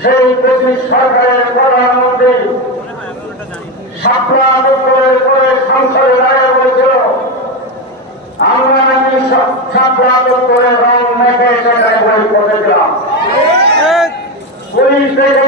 সেই ব্রিটিশ সরকারের প্রধানমন্ত্রী শাপলা করে সংসদে দাঁড়িয়ে বলছিল আমরা নাকি শাপলা করে রং মেখে সেটাই বই করেছিলাম। পুলিশ থেকে